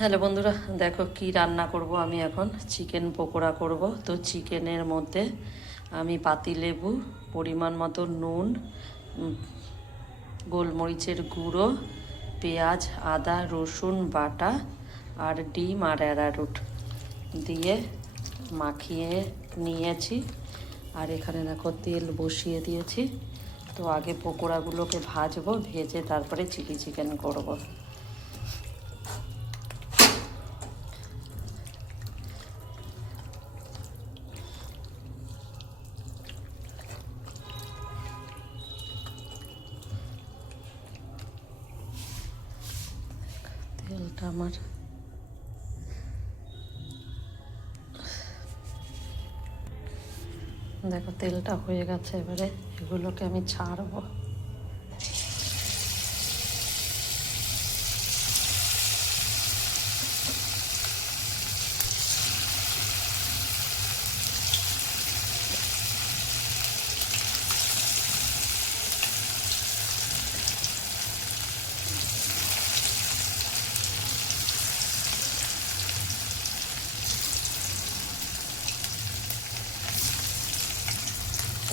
Hello বন্ধুরা, দেখো কি রান্না করব আমি এখন। চিকেন পকোড়া করব। তো চিকেনের মধ্যে আমি পাতিলেবু পরিমাণ মতো নুন গোলমরিচের গুঁড়ো, পেঁয়াজ, আদা, রসুন, বাটা আর ডিম আর অ্যারারুট দিয়ে মাখিয়ে নিয়েছি। আর এখানে দেখো তেল বসিয়ে দিয়েছি। তো আগে পকোড়াগুলোকে ভাজবো, ভেজে তারপরে চিলি চিকেন করব। তেলটা আমার। দেখো তেলটা হয়ে গেছে এবারে এগুলোকে আমি ছাড়বো।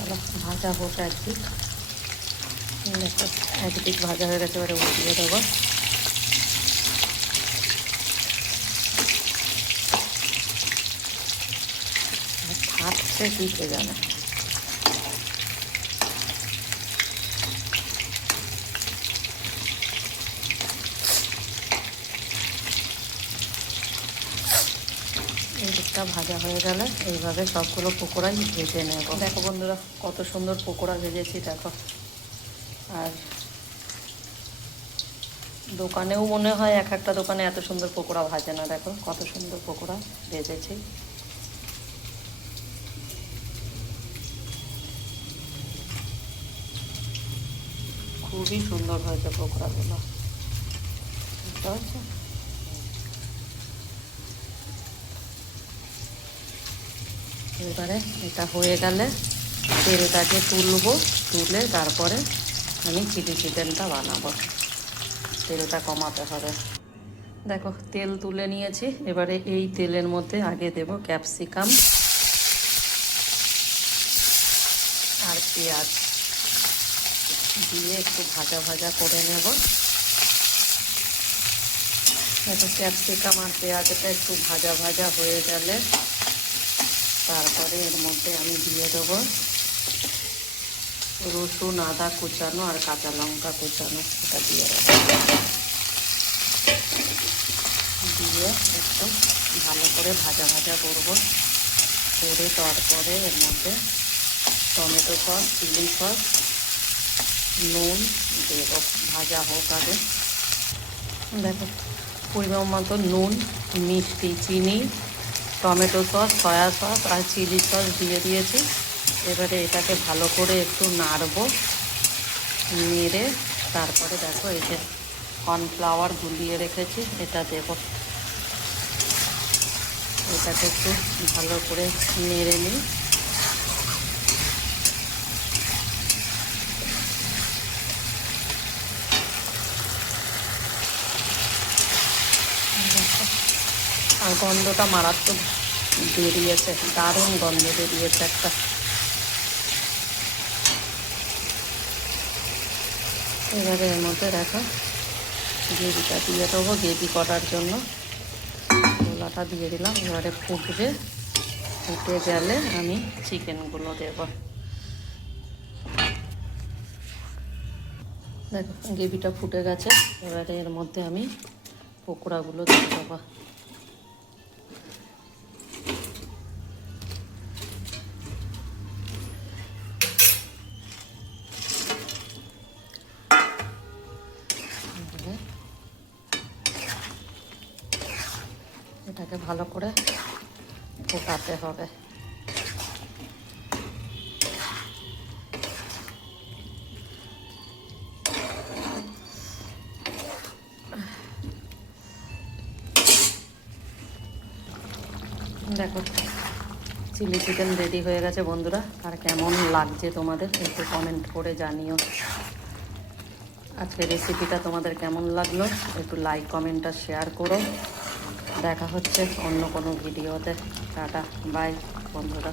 চলো ভাজা হোক একদিক। দেখো একদিক ভাজা হয়ে গেছে, এবারে উঠিয়ে দেবো। থাকছে কি কে জানে। এই দিকটা ভাজা হয়ে গেলে এইভাবে সবগুলো পকোড়াই ভেজে নেব। দেখো বন্ধুরা, কত সুন্দর পকোড়া ভেজেছি, দেখো। আর দোকানেও মনে হয় এক একটা দোকানে এত সুন্দর পকোড়া ভাজে না, দেখো, কত সুন্দর পকোড়া ভেজেছি। খুবই সুন্দর হয়েছে পকোড়াগুলো। বুঝতে পারছ এবারে এটা হয়ে গেলে তেলটাকে তুলবো, তুলে তারপরে আমি চিলি চিকেনটা বানাবো। তেলটা কমাতে হবে। দেখো, তেল তুলে নিয়েছি। এবারে এই তেলের মধ্যে আগে দেব ক্যাপসিকাম আর পেঁয়াজ। দিয়ে একটু ভাজা ভাজা করে নেব। দেখো, ক্যাপসিকাম আর পেঁয়াজটা একটু ভাজা ভাজা হয়ে গেলে তারপরে এর মধ্যে আমি দিয়ে দেবো রসুন, আদা কুচানো আর কাঁচা লঙ্কা কুচানো সেটা দিয়ে দেবো। দিয়ে একটু ভালো করে ভাজা ভাজা করব। করে তারপরে এর মধ্যে টমেটো সস, চিলি সস, নুন দেব, ভাজা হোক আগে। দেখো, পরিমাণ মতো নুন, মিষ্টি, চিনি টমেটো সস, সয়া সস আর চিলি সস দিয়ে দিয়েছি। এবারে এটাকে ভালো করে একটু নাড়বো, নেড়ে তারপরে দেখো এই যে কর্নফ্লাওয়ার গুলিয়ে রেখেছি, এটা দেব। এটাকে একটু ভালো করে নেড়ে নিই। আর গন্ধটা মারাত্মক। বেরিয়েছে, দারুণ গন্ধ বেরিয়েছে একটা। এবারে এর মধ্যে দেখো, গ্রেভিটা দিয়ে দেবো গ্রেভি করার জন্য। গোলাটা দিয়ে দিলাম, এবারে ফুটবে। ফুটে গেলে আমি চিকেনগুলো দেব। দেখো, গ্রেভিটা ফুটে গেছে, এবারে এর মধ্যে আমি পকোড়াগুলো দিয়ে দেবো। এটাকে ভালো করে ফোটাতে হবে। দেখো, চিলি চিকেন রেডি হয়ে গেছে বন্ধুরা। আর কেমন লাগছে তোমাদের একটু কমেন্ট করে জানিও। আজকের রেসিপিটা তোমাদের কেমন লাগল? একটু লাইক কমেন্ট আর শেয়ার করো। দেখা হচ্ছে অন্য কোনো ভিডিওতে। টাটা বাই বন্ধুরা।